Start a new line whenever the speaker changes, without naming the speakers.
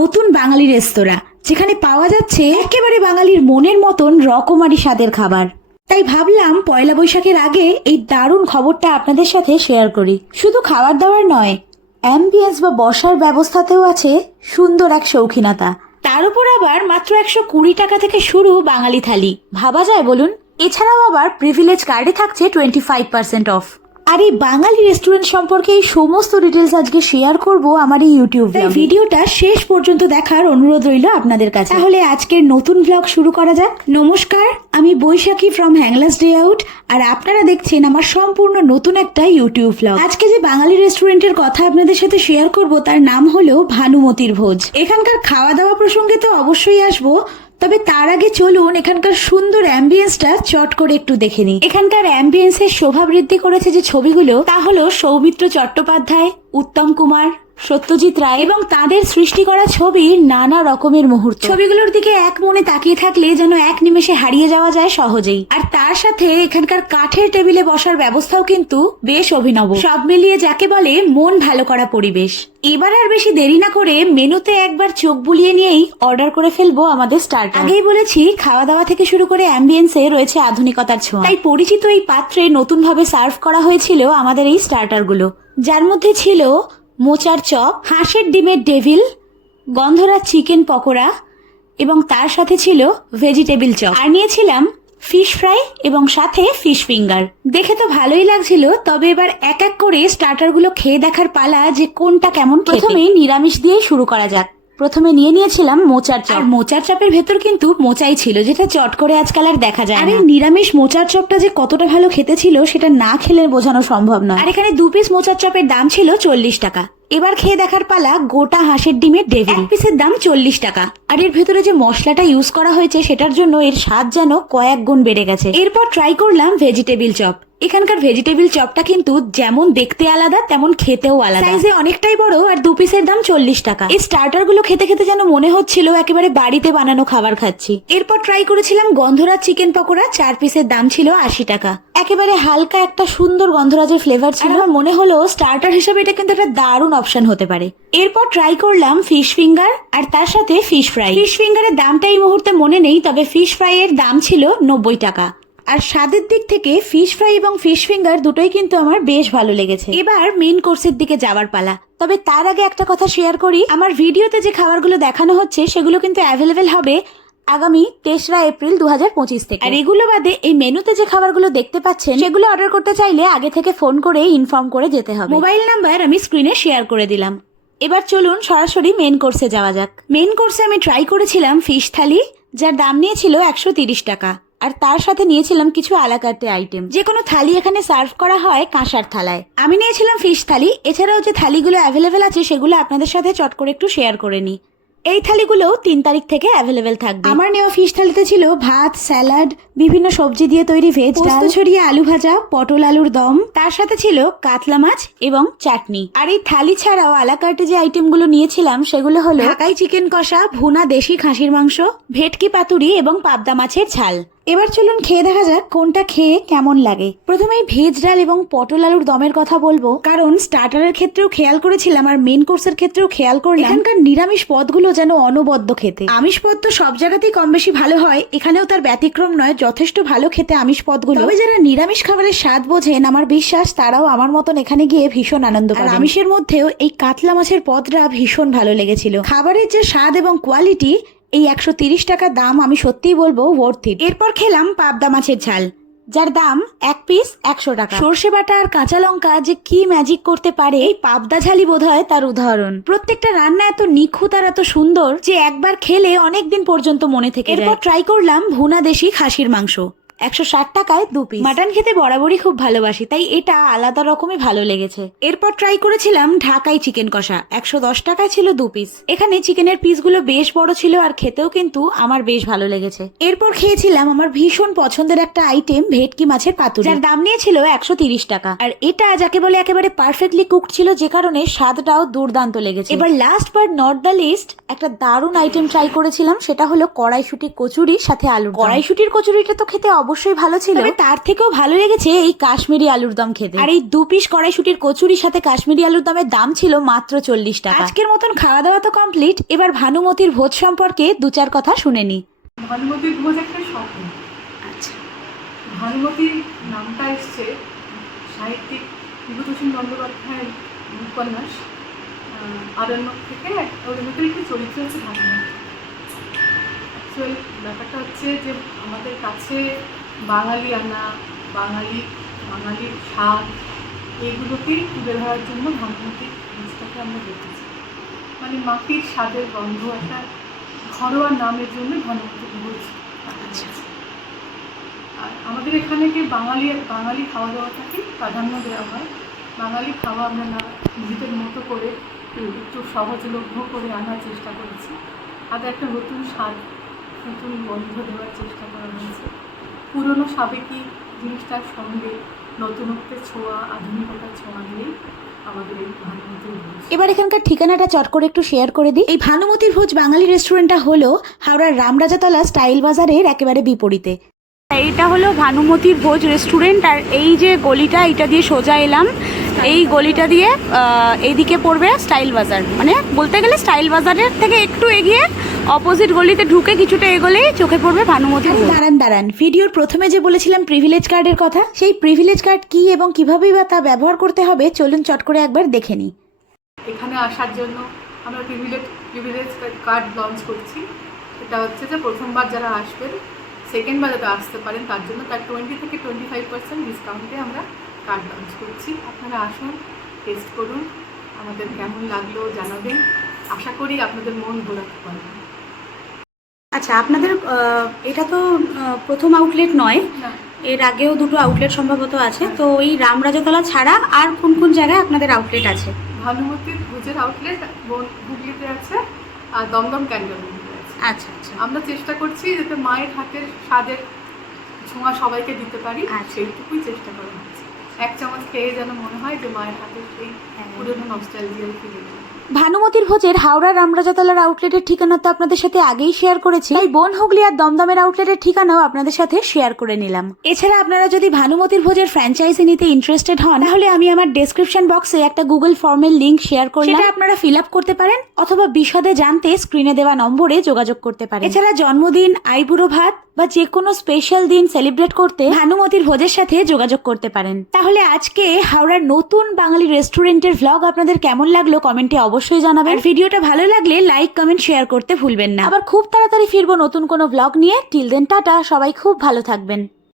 নতুন বাঙালি রেস্তোরাঁ, যেখানে পাওয়া যাচ্ছে একেবারে বাঙালির মনের মতন রকমারি স্বাদের খাবার। তাই ভাবলাম পয়লা বৈশাখের আগে এই দারুণ খবরটা আপনাদের সাথে শেয়ার করি। শুধু খাবার দাবার নয় অ্যাম্বিয়েন্স বা বসার ব্যবস্থাতেও আছে সুন্দর এক শৌখিনতা। তার উপর আবার মাত্র একশো কুড়ি টাকা থেকে শুরু বাঙালি থালি। ভাবা যায় বলুন? এছাড়াও আবার প্রিভিলেজ কার্ডে থাকছে টোয়েন্টি ফাইভ পার্সেন্ট অফ আর এই বাঙালি রেস্টুরেন্ট সম্পর্কে এই সমস্ত ডিটেলস আজকে শেয়ার করব আমার এই ইউটিউব তাই ভিডিওটা শেষ পর্যন্ত দেখার অনুরোধ রইল আপনাদের কাছে। তাহলে আজকের নতুন ব্লগ শুরু করা যাক। নমস্কার আমি Baishakhi from Hanglas day out আর আপনারা দেখছেন আমার সম্পূর্ণ নতুন একটা ইউটিউব ব্লগ আজকে যে বাঙালি রেস্টুরেন্টের কথা আপনাদের সাথে শেয়ার করব তার নাম হলো ভানুমতির ভোজ। এখানকার খাওয়া দাওয়া প্রসঙ্গে তো অবশ্যই আসব। তবে তার আগে চলুন এখানকার সুন্দর অ্যাম্বিয়েন্সটা চট করে একটু দেখে নিই। এখানকার অ্যাম্বিয়েন্সের শোভা বৃদ্ধি করেছে যে ছবিগুলো, তা হলো সৌমিত্র চট্টোপাধ্যায়, উত্তম কুমার সত্যজিৎ রায় এবং তাদের সৃষ্টি করা ছবির নানা রকমের মুহূর্ত। ছবিগুলোর দিকে এক মনে তাকিয়ে থাকলে যেন এক নিমেষে হারিয়ে যাওয়া যায় সহজেই। আর তার সাথে এখানকার কাঠের টেবিলে বসার ব্যবস্থাও কিন্তু বেশ অভিনব। সব মিলিয়ে যাকে বলে মন ভালো করা পরিবেশ। এবার আর বেশি দেরি না করে মেনুতে একবার চোখ বুলিয়ে নিয়েই অর্ডার করে ফেলব আমাদের স্টার্ট আগেই বলেছি খাওয়া দাওয়া থেকে শুরু করে অ্যাম্বিয়েন্সে রয়েছে আধুনিকতার ছোঁয়া। তাই পরিচিত এই পাত্রে নতুন ভাবে সার্ভ করা হয়েছিল আমাদের এই স্টার্টারগুলো যার মধ্যে ছিল মোচার চপ, হাঁসের ডিমের ডেভিল, গন্ধরা চিকেন পকোড়া এবং তার সাথে ছিল ভেজিটেবিল চপ। আর নিয়েছিলাম ফিশ ফ্রাই এবং সাথে ফিশ ফিঙ্গার। দেখে তো ভালোই লাগছিল, তবে এবার এক এক করে স্টার্টারগুলো খেয়ে দেখার পালা যে কোনটা কেমন প্রথমে নিরামিষ দিয়ে শুরু করা যাক। প্রথমে নিয়ে নিয়েছিলাম মোচার চপ। আর মোচার চপের ভেতর কিন্তু মোচাই ছিল যেটা চট করে আজকাল আর দেখা যায় আর এই নিরামিষ মোচার চপটা যে কতটা ভালো খেতে ছিল সেটা না খেলে বোঝানো সম্ভব নয়। আর এখানে দু পিস মোচার চপের দাম ছিল চল্লিশ টাকা। এবার খেয়ে দেখার পালা গোটা হাঁসের ডিমের ডেভিল। এক পিসের দাম চল্লিশ টাকা। আর এর ভেতরে যে মশলাটা ইউজ করা হয়েছে সেটার জন্য এর স্বাদ যেন কয়েক গুণ বেড়ে গেছে। এরপর ট্রাই করলাম ভেজিটেবিল চপ। এখানকার ভেজিটেবিল চপটা কিন্তু যেমন দেখতে আলাদা তেমন খেতেও আলাদা। সাইজে অনেকটাই বড় আর দু পিসের দাম চল্লিশ টাকা। এই স্টার্টারগুলো খেতে খেতে যেন মনে হচ্ছিল একেবারে বাড়িতে বানানো খাবার খাচ্ছি। এরপর ট্রাই করেছিলাম গন্ধরাজ চিকেন পকোড়া চার পিসের দাম ছিল আশি টাকা। একেবারে হালকা একটা সুন্দর গন্ধরাজের ফ্লেভার ছিল। আমার মনে হলো স্টার্টার হিসেবে এটা কিন্তু একটা দারুণ অপশন হতে পারে। এরপর ট্রাই করলাম ফিশ ফিঙ্গার আর তার সাথে ফিশ ফ্রাই ফিশ ফিঙ্গারের দামটা এই মুহূর্তে মনে নেই তবে ফিশ ফ্রাই এর দাম ছিল নব্বই টাকা। আর স্বাদের দিক থেকে ফিশ ফ্রাই এবং ফিশ ফিঙ্গার দুটোই কিন্তু আমার বেশ ভালো লেগেছে। এবার মেন কোর্সের দিকে যাওয়ার পালা। তবে তার আগে একটা কথা শেয়ার করি। আমার ভিডিওতে যে খাবারগুলো দেখানো হচ্ছে, সেগুলো কিন্তু অ্যাভেলেবেল হবে আগামী তেসরা এপ্রিল দু হাজার পঁচিশ থেকে। আর এগুলো বাদে এই মেনুতে যে খাবারগুলো দেখতে পাচ্ছেন, সেগুলো অর্ডার করতে চাইলে আগে থেকে ফোন করে ইনফর্ম করে যেতে হবে। মোবাইল নাম্বার আমি স্ক্রিনে শেয়ার করে দিলাম। এবার চলুন সরাসরি মেন কোর্সে যাওয়া যাক। মেন কোর্সে আমি ট্রাই করেছিলাম ফিশ থালি, যার দাম নিয়েছিল একশো তিরিশ টাকা। আর তার সাথে নিয়েছিলাম কিছু আলাকাটে আইটেম। যে কোনো থালি এখানে সার্ভ করা হয় কাঁসার থালায়। আমি নিয়েছিলাম ফিশ থালি। এছাড়াও যে থালিগুলো অ্যাভেলেবেল আছে সেগুলো আপনাদের সাথে চট করে একটু শেয়ার করে নিই। এই থালিগুলো তিন তারিখ থেকে অ্যাভেলেবেল থাকবে। আমার নেওয়া ফিশ থালিতে ছিল ভাত স্যালাড বিভিন্ন সবজি দিয়ে তৈরি ভেজ ডাল ছড়িয়ে আলু ভাজা পটল আলুর দম। তার সাথে ছিল কাতলা মাছ এবং চাটনি। আর এই থালি ছাড়াও আলাকার্টে যে আইটেমগুলো নিয়েছিলাম সেগুলো হলো ঢাকাই চিকেন কষা ভুনা দেশি খাসির মাংস ভেটকি পাতুরি এবং পাবদা মাছের ঝাল। এবার চলুন খেয়ে দেখা যাক কোনটা খেয়ে কেমন লাগে। প্রথমেই ভেজ ডাল এবং পটল আলুর দমের কথা বলব। কারণ স্টার্টারের ক্ষেত্রেও খেয়াল করেছিলাম আর মেন কোর্সের ক্ষেত্রেও খেয়াল করলাম। এখানকার নিরামিষ পদগুলো যেন অনবদ্য খেতে। আমিষ পদ তো সব জায়গাতেই কম বেশি ভালো হয়। এখানেও তার ব্যতিক্রম নয় যথেষ্ট ভালো খেতে আমিষ পদগুলো। তবে যারা নিরামিষ খাবারের স্বাদ বোঝেন আমার বিশ্বাস তারাও আমার মতন এখানে গিয়ে ভীষণ আনন্দ পাবে আমিষের মধ্যেও এই কাতলা মাছের পদটা ভীষণ ভালো লেগেছিল। খাবারের যে স্বাদ এবং কোয়ালিটি এই একশো তিরিশ টাকা দাম আমি সত্যিই বলব ইট এরপর খেলাম পাবদা মাছের ঝাল যার দাম এক পিস একশো টাকা। সর্ষে বাটা আর কাঁচা লঙ্কা যে কি ম্যাজিক করতে পারে এই পাবদা ঝালি বোধ হয় তার উদাহরণ। প্রত্যেকটা রান্না এত নিখুঁত আর এত সুন্দর যে একবার খেলে অনেক দিন পর্যন্ত মনে থেকে এরপর ট্রাই করলাম ভুনা দেশি খাসির মাংস। একশো ষাট টাকায় দু পিস মাটন খেতে বরাবরই খুব ভালোবাসি তাই এটা আলাদা রকমই ভালো লেগেছে। এরপর ট্রাই করেছিলাম ঢাকাই চিকেন কষা একশো দশ টাকায় ছিল দু পিস এখানে চিকেনের পিসগুলো বেশ বড় ছিল আর খেতেও কিন্তু আমার বেশ ভালো লেগেছে। এরপর খেয়েছিলাম আমার ভীষণ পছন্দের একটা আইটেম ভেটকি মাছের পাতুরি। যার দাম নিয়েছিল একশো তিরিশ টাকা। আর এটা যাকে বলে একেবারে পারফেক্টলি কুকড ছিল যে কারণে স্বাদটাও দুর্দান্ত লেগেছে। এবার last but not the least একটা দারুণ আইটেম ট্রাই করেছিলাম সেটা হলো কড়াইশুটি কচুরি সাথে আলু কড়াইশুটির কচুরিটা তো খেতে অবশ্যই ভালো ছিল। তার থেকেও ভালো লেগেছে এই কাশ্মীরি আলুর দম খেতে। আর এই দু পিস কড়াইশুটির কচুরির সাথে কাশ্মীরি আলুর দমের দাম ছিল মাত্র চল্লিশ টাকা। আজকের মতন খাওয়া দাওয়া তো কমপ্লিট এবার ভানুমতির ভোজ সম্পর্কে দু চার কথা শুনে নি।
ভানুমতির ভোজ একটা স্বপ্ন
আচ্ছা।
ভানুমতির নামটা এসছে সাহিত্যিক বিভূতিভূষণ বন্দ্যোপাধ্যায়ের উপন্যাস। আহ, আরণ্যক থেকে অরণ্যকের একটি চরিত্র হচ্ছে ভানুমতি। অ্যাকচুয়াল ব্যাপারটা হচ্ছে যে আমাদের কাছে বাঙালি আনা বাঙালি বাঙালির স্বাদ এইগুলোকেই তুলে ধরার জন্য ভানুমতির জিনিসটাকে আমরা দেখেছি। মানে মাটির স্বাদের গন্ধ একটা ঘরোয়া নামের জন্য ভোজ রাখা হয়েছে। আর আমাদের এখানে কি বাঙালি বাঙালি খাওয়া দাওয়াটাকে প্রাধান্য দেওয়া হয়? বাঙালি খাওয়া আমরা না নিজেদের মতো করে একটু সহজলভ্য করে আনার চেষ্টা করেছি। তাদের একটা নতুন স্বাদ নতুন গন্ধ দেওয়ার চেষ্টা করা হয়েছে। পুরনো সাবেকি জিনিসটার সঙ্গে নতুনত্বের ছোঁয়া আধুনিকতার ছোঁয়া দিয়েই আমাদের এই ভানুমতির ভোজ
এবার এখানকার ঠিকানাটা চট করে একটু শেয়ার করে দিই। এই ভানুমতির ভোজ বাঙালি রেস্টুরেন্টটা হলো হাওড়ার রামরাজাতলা স্টাইল বাজারের একেবারে বিপরীতে।
এইটা হলো ভানুমতির ভোজ রেস্টুরেন্ট আর এই যে গলিটা এটা দিয়ে সোজা এলাম। এই গলিটা দিয়ে এইদিকে পড়বে স্টাইল বাজার। মানে বলতে গেলে স্টাইল বাজারের থেকে একটু এগিয়ে অপোজিট গলিতে ঢুকে কিছুটা এগোলেই চোখে পড়বে ভানুমতির
আরে
ভোজ
দাঁড়ান দাঁড়ান। ভিডিওর প্রথমে যে বলেছিলাম প্রিভিলেজ কার্ডের কথা সেই প্রিভিলেজ কার্ড কি এবং কিভাবেই বা তা ব্যবহার করতে হবে চলুন চট করে একবার দেখে নিই।
এখানে আসার জন্য আমরা প্রিভিলেজ প্রিভিলেজ কার্ড লঞ্চ করছি। এটা হচ্ছে যে প্রথমবার যারা আসবেন সেকেন্ডবার যারা আসতে পারেন তার জন্য তার টোয়েন্টি থেকে টোয়েন্টি ফাইভ পার্সেন্ট ডিসকাউন্টে আমরা কার্ড লঞ্চ করছি। আপনারা আসুন টেস্ট করুন আমাদের কেমন লাগল জানাবেন। আশা করি আপনাদের মন ঘোরাতে পারবেন
আচ্ছা আপনাদের এটা তো প্রথম আউটলেট নয়। এর আগেও দুটো আউটলেট সম্ভবত আছে। তো এই রামরাজতলা ছাড়া আর কোন কোন জায়গায় আপনাদের আউটলেট আছে?
ভানুমতির ভোজের আউটলেট হুগলিতে আছে আর দমদম ক্যান্টনমেন্টে আছে।
আচ্ছা আচ্ছা।
আমরা চেষ্টা করছি যাতে মায়ের হাতের স্বাদের ছোঁয়া সবাইকে দিতে পারি আর
আচ্ছা।
সেইটুকুই চেষ্টা করা হচ্ছে। এক চামচ খেয়ে যেন মনে হয় যে মায়ের হাতের সেই
হ্যাঁ।
পুরনো নস্টালজিয়ায় ফিরে
ভানুমতির ভোজের হাওড়ার রামরাজাতলার আউটলেটের ঠিকানা তো আপনাদের সাথে আগেই শেয়ার করেছি। তাই বোন হুগলি আর দমদমের আউটলেটের ঠিকানাও আপনাদের সাথে শেয়ার করে নিলাম। এছাড়া আপনারা যদি ভানুমতির ভোজের ফ্র্যাঞ্চাইজি নিতে ইন্টারেস্টেড হন তাহলে আমি আমার ডেসক্রিপশন বক্সে একটা গুগল ফর্মের লিংক শেয়ার করলাম। সেটা আপনারা ফিল আপ করতে পারেন অথবা বিশদে জানতে স্ক্রিনে দেওয়া নম্বরে যোগাযোগ করতে পারেন। এছাড়া জন্মদিন আইবুড়ো ভাত বা যে কোনো স্পেশাল দিন সেলিব্রেট করতে ভানুমতির ভোজের সাথে যোগাযোগ করতে পারেন। তাহলে আজকে হাওড়ার নতুন বাঙালি রেস্টুরেন্টের ভ্লগ আপনাদের কেমন লাগল কমেন্টে অবশ্যই জানাবেন। ভিডিওটা ভালো লাগলে লাইক কমেন্ট শেয়ার করতে ভুলবেন না। আবার খুব তাড়াতাড়ি ফিরবো নতুন কোনো ভ্লগ নিয়ে। টিল দেন টাটা, সবাই খুব ভালো থাকবেন।